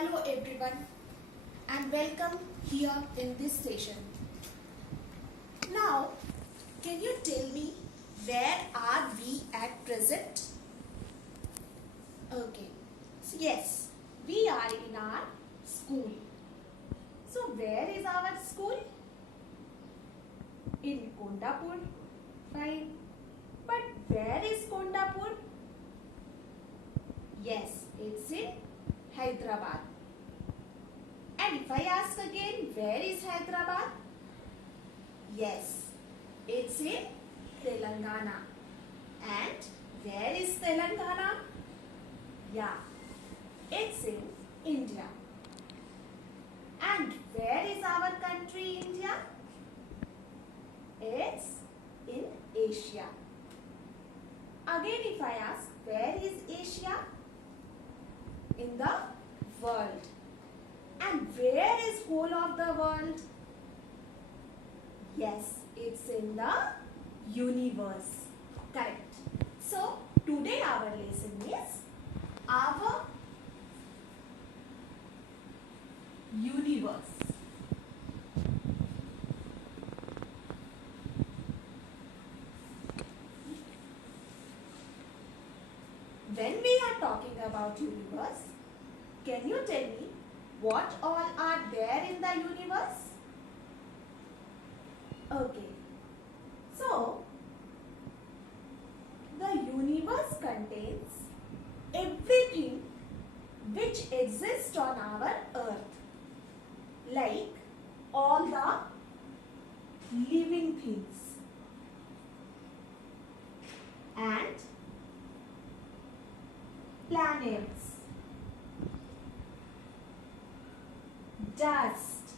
Hello everyone and welcome here in this session. Now, can you tell me where are we at present? Okay, so yes, we are in our school. So where is our school? In Kondapur. Fine. But where is Kondapur? Yes, it's in Hyderabad. And if I ask again, where is Hyderabad? Yes, it's in Telangana. And where is Telangana? Yeah, it's in India. And where is our country, India? It's in Asia. Again, if I ask, where is Asia? In the world. And where is whole of the world? Yes, it's in the universe. Correct. So, today our lesson is our universe. When we are talking about universe, can you tell me what all are there in the universe? Okay. So, the universe contains everything which exists on our earth, like all the living things and planets, dust,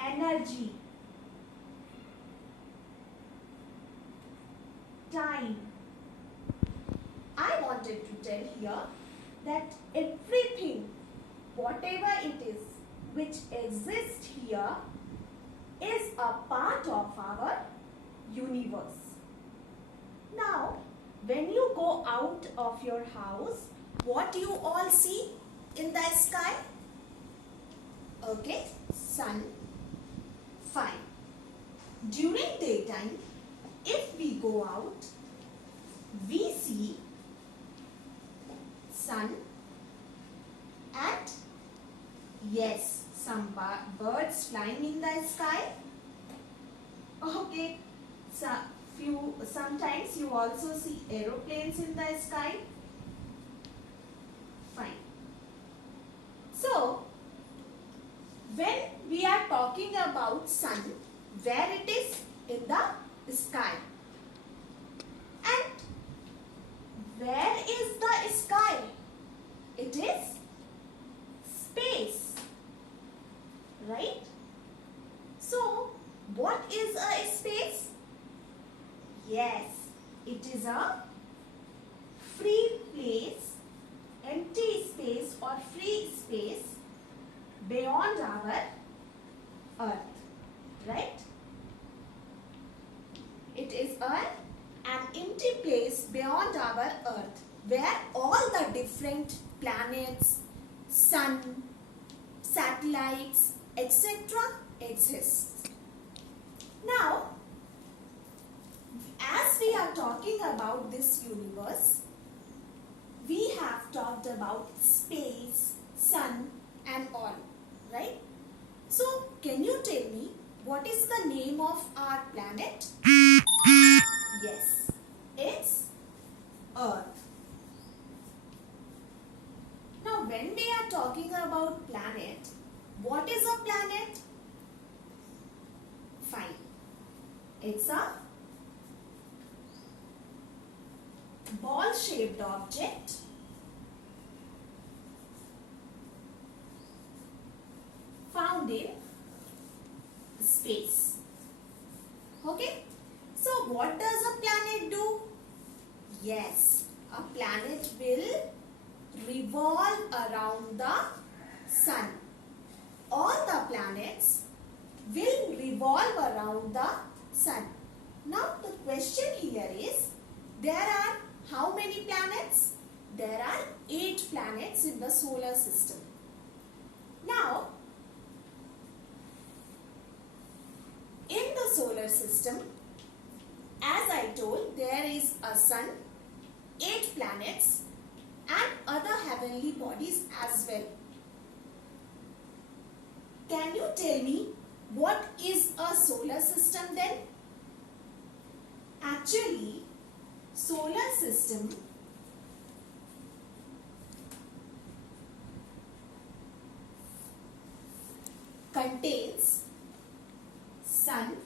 energy, time. I wanted to tell here that everything, whatever it is which exists here, is a part of our universe. Now, when you go out of your house, what do you all see in the sky? Okay, sun. Fine. During daytime, if we go out, we see sun and yes, some birds flying in the sky. Okay, sometimes you also see aeroplanes in the sky. Fine. So, when we are talking about sun, where it is? In the sky. And where is the sky? It is space. Right? So, what is a space? Yes, it is a free place, empty space or free space beyond our earth, right? It is an empty place beyond our earth where all the different planets, sun, satellites, etc. exist. Now, as we are talking about this universe, we have talked about space, sun and all, right? So, can you tell me what is the name of our planet? Yes, it's Earth. Now, when we are talking about planet, what is a planet? Fine. It's a ball-shaped object found in space. Okay? So, what does a planet do? Yes, a planet will revolve around the sun. All the planets will revolve around the sun. Now, the question here is, there are how many planets? there are 8 planets in the solar system. Now, in the solar system, as I told, there is a sun, 8 planets and other heavenly bodies as well. Can you tell me what is a solar system then? Actually, solar system contains sun,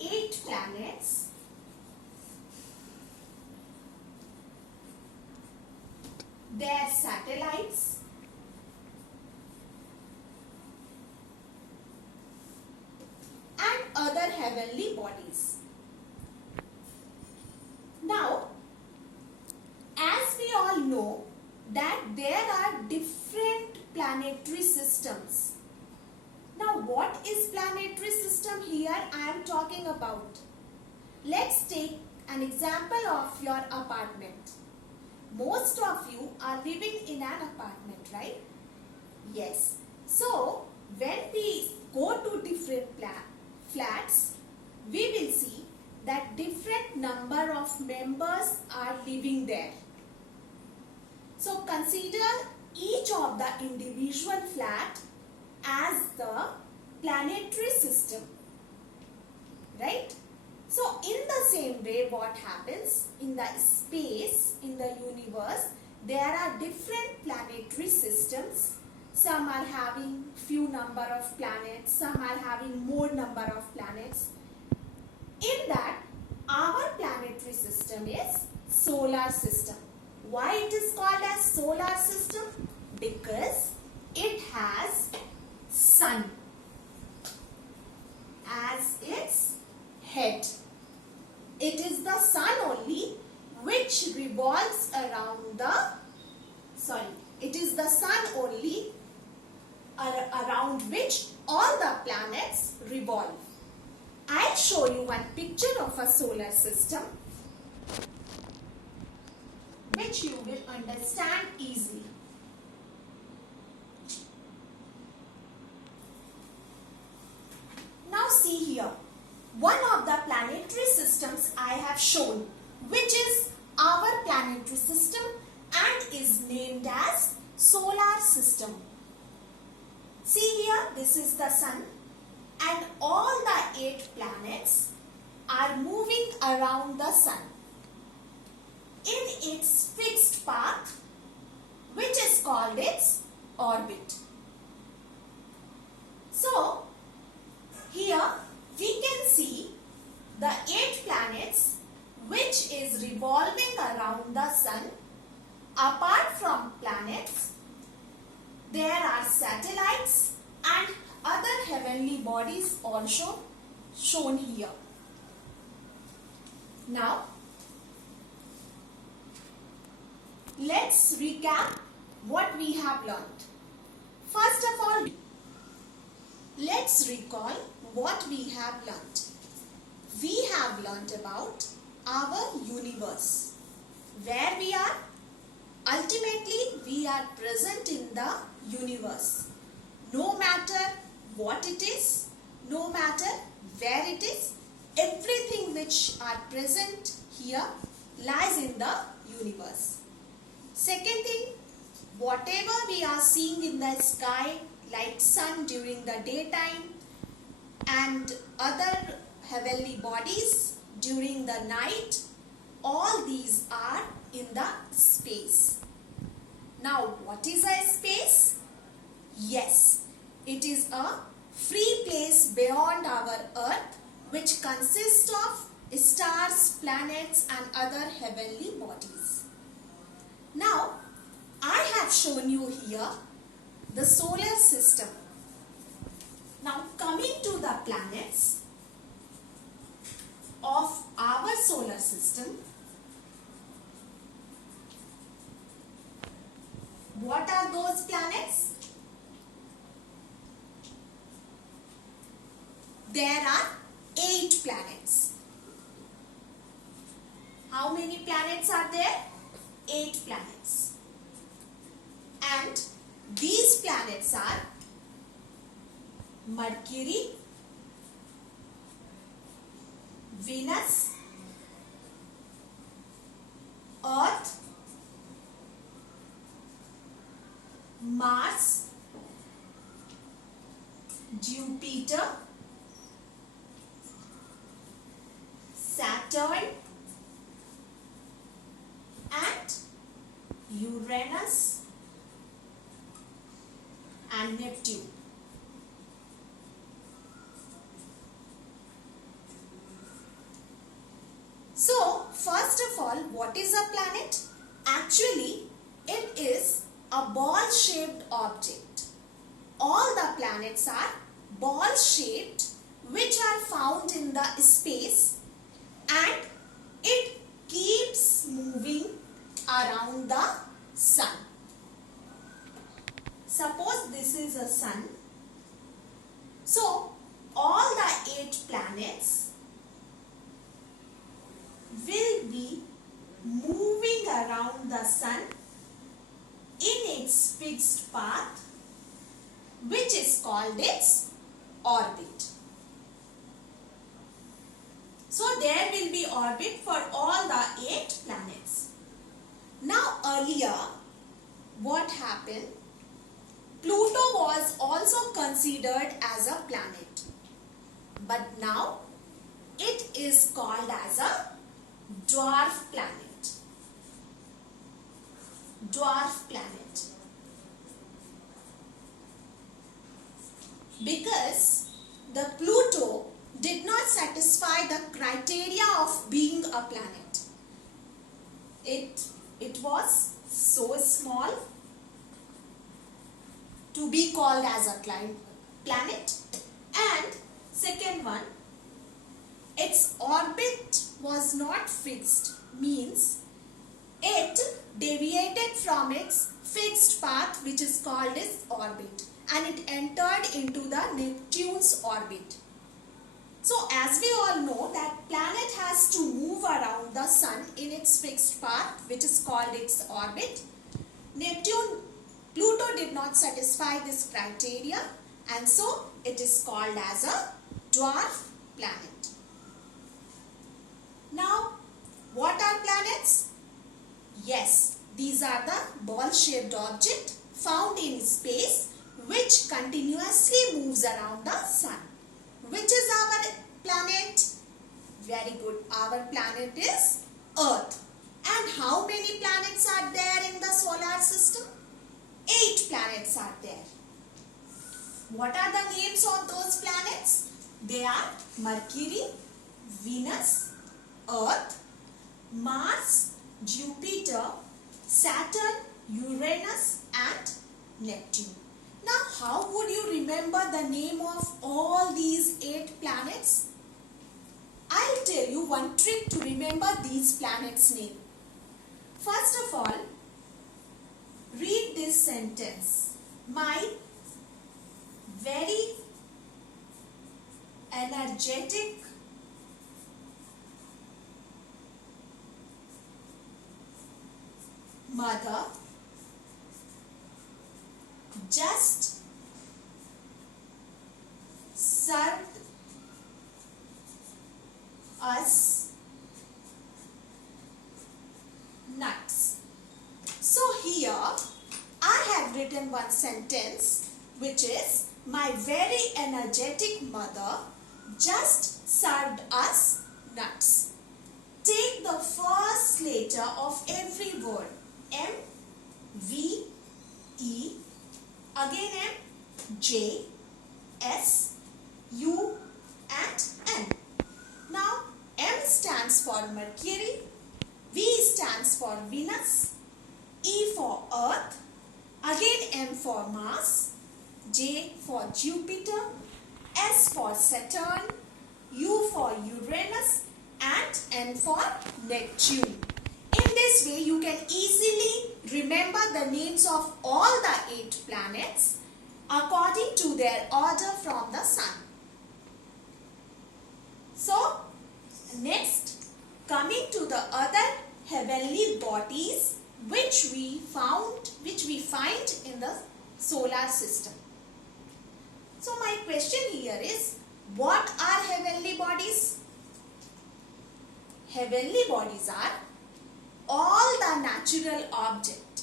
8 planets, their satellites, and other heavenly bodies. Now, as we all know that there are different planetary systems. Now, what is planetary system here I am talking about? Let's take an example of your apartment. Most of you are living in an apartment, right? Yes. So, when we go to different flats, we will see that different number of members are living there. So, consider each of the individual flat as the planetary system, right? So, in the same way, what happens in the space, in the universe, there are different planetary systems. Some are having few number of planets, some are having more number of planets. In that, our planetary system is solar system. Why it is called as solar system? Because it has sun as its head. It is the sun only which revolves around it is the sun only around which all the planets revolve. I'll show you one picture of a solar system which you will understand easily. Now see here, one of the planetary systems I have shown, which is our planetary system and is named as solar system. See here, this is the sun and all the 8 planets are moving around the sun in its fixed path, which is called its orbit. So, here we can see the 8 planets which is revolving around the sun. Apart from planets, there are satellites and other heavenly bodies also shown here. Now, let's recap what we have learned. First of all, let's recall what we have learnt. We have learnt about our universe, where we are. Ultimately, we are present in the universe. No matter what it is, no matter where it is, everything which are present here lies in the universe. Second thing, whatever we are seeing in the sky, like sun during the daytime and other heavenly bodies during the night, all these are in the space. Now, what is a space? Yes, it is a free place beyond our earth which consists of stars, planets and other heavenly bodies. Now, I have shown you here the solar system. Now, coming to the planets of our solar system, what are those planets? There are 8 planets. How many planets are there? 8 planets. And these planets are Mercury, Venus, Earth, Mars, Jupiter, Saturn, and Uranus and Neptune. So, first of all, what is a planet? Actually, it is a ball-shaped object. All the planets are ball-shaped, which are found in the space, and it keeps moving around the sun. Suppose this is a sun. So, all the 8 planets will be moving around the sun in its fixed path, which is called its orbit. So there will be orbit for all the 8 planets. Now earlier, what happened? Pluto was also considered as a planet, but now it is called as a dwarf planet. Dwarf planet. Because the Pluto did not satisfy the criteria of being a planet. It was so small to be called as a planet. And second one, its orbit was not fixed, means it deviated from its fixed path, which is called its orbit, and it entered into the Neptune's orbit. So as we all know that planet has to move around the sun in its fixed path, which is called its orbit. Pluto did not satisfy this criteria, and so it is called as a dwarf planet. Now, what are planets? Yes, these are the ball-shaped object found in space which continuously moves around the sun. Which is our planet? Very good. Our planet is Earth. And how many planets are there in the solar system? 8 planets are there. What are the names of those planets? They are Mercury, Venus, Earth, Mars, Jupiter, Saturn, Uranus and Neptune. Now, how would you remember the name of all these 8 planets? I'll tell you one trick to remember these planets' name. First of all, read this sentence. My very energetic mother just served us nuts. So here I have written one sentence which is, my very energetic mother just served us nuts. Take the first letter of every word. M, V, E, again M, J, S, U and N. Now M stands for Mercury, V stands for Venus, E for Earth, again M for Mars, J for Jupiter, S for Saturn, U for Uranus and N for Neptune. In this way, you can easily remember the names of all the 8 planets according to their order from the sun. So, next, coming to the other heavenly bodies which we find in the solar system. So my question here is, what are heavenly bodies? Heavenly bodies are all the natural object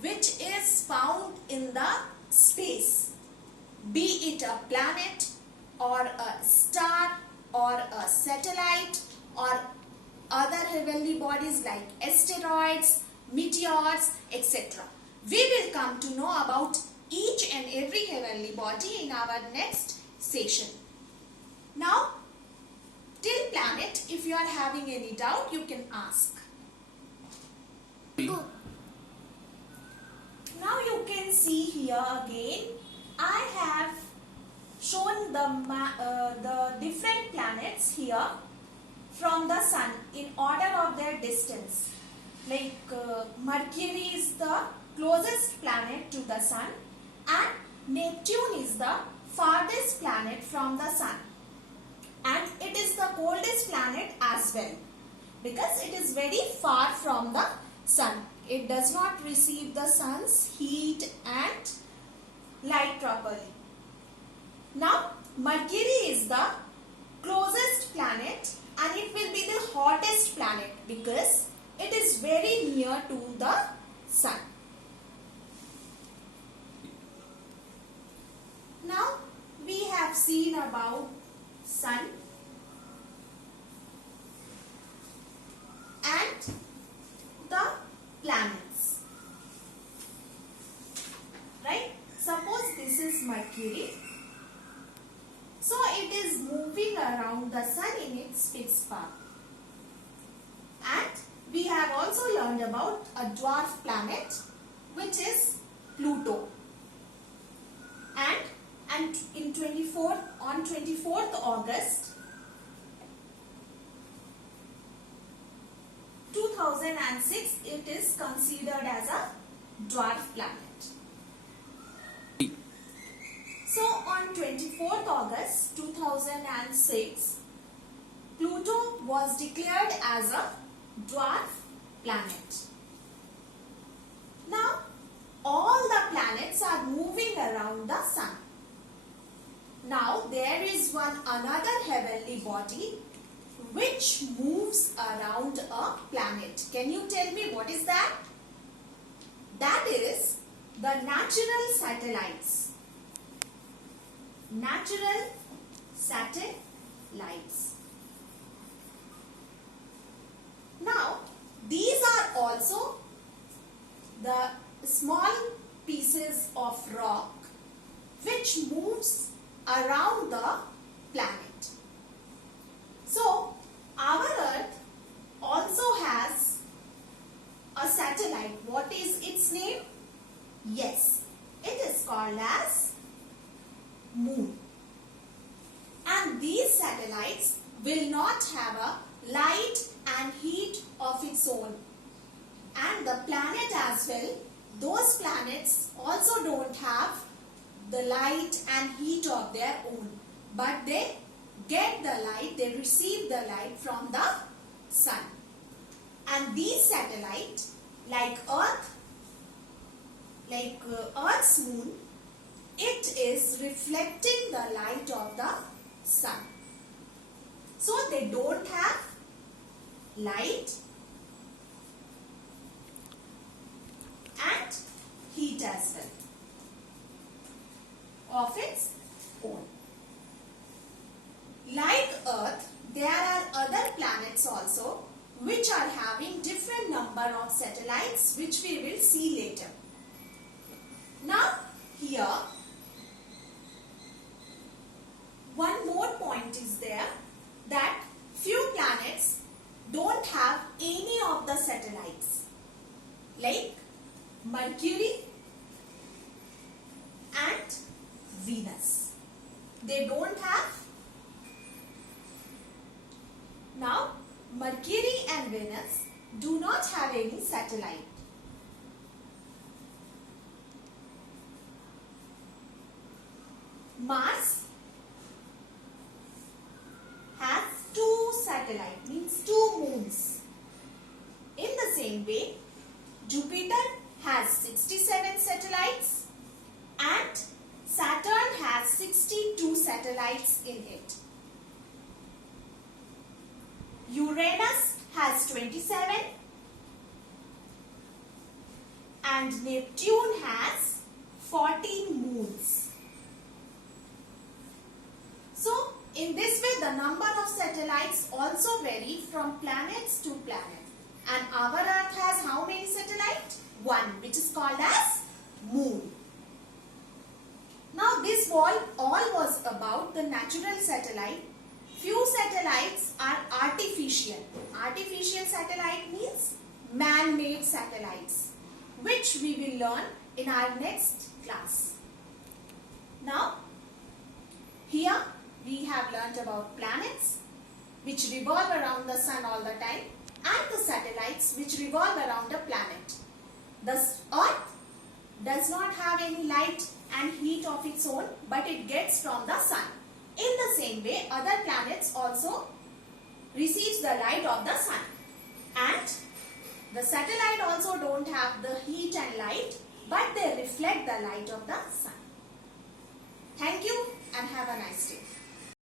which is found in the space, be it a planet or a star or a satellite or other heavenly bodies like asteroids, meteors, etc. We will come to know about each and every heavenly body in our next session. Now, till planet, if you are having any doubt, you can ask. Now you can see here again, I have shown the different planets here from the sun in order of their distance. Like Mercury is the closest planet to the sun and Neptune is the farthest planet from the sun, and it is the coldest planet as well because it is very far from the sun. It does not receive the sun's heat and light properly. Now Mercury is the closest planet and it will be the hottest planet because it is very near to the sun. Now we have seen about sun and the planets, right? Suppose this is Mercury. So it is moving around the sun in its fixed path. And we have also learned about a dwarf planet which is Pluto. And on 24th August 2006 it is considered as a dwarf planet. So on 24th August 2006 Pluto was declared as a dwarf planet. Now all the planets are moving around the sun. Now there is another heavenly body which moves around a planet. Can you tell me what is that? That is the natural satellites. Natural satellites. Now these are also the small pieces of rock which moves around the planet. So our Earth also has a satellite. What is its name? Yes, it is called as Moon. And these satellites will not have a light and heat of its own. And the planet as well, those planets also don't have the light and heat of their own, but they get the light, they receive the light from the sun. And these satellites, like Earth, Earth's moon, it is reflecting the light of the sun. So they don't have light and heat as well of its own. Like Earth, there are other planets also which are having different number of satellites which we will see later. Now here one more point is there that few planets don't have any of the satellites, like Mercury and Venus. They don't have. Now Mercury and Venus do not have any satellite. Mars has two satellites, means two moons. same way, Jupiter has 67 satellites and Saturn has 62 satellites in it. Uranus has 27 and Neptune has 14 moons. So, in this way the number of satellites also vary from planets to planet. And our Earth has how many satellites? One, which is called as moon. Now this all was about the natural satellite. Few satellites are artificial. Artificial satellite means man-made satellites, which we will learn in our next class. Now, here we have learnt about planets which revolve around the sun all the time and the satellites which revolve around a planet. The Earth does not have any light and heat of its own, but it gets from the sun. In the same way, other planets also receives the light of the sun. And the satellite also don't have the heat and light, but they reflect the light of the sun. Thank you and have a nice day.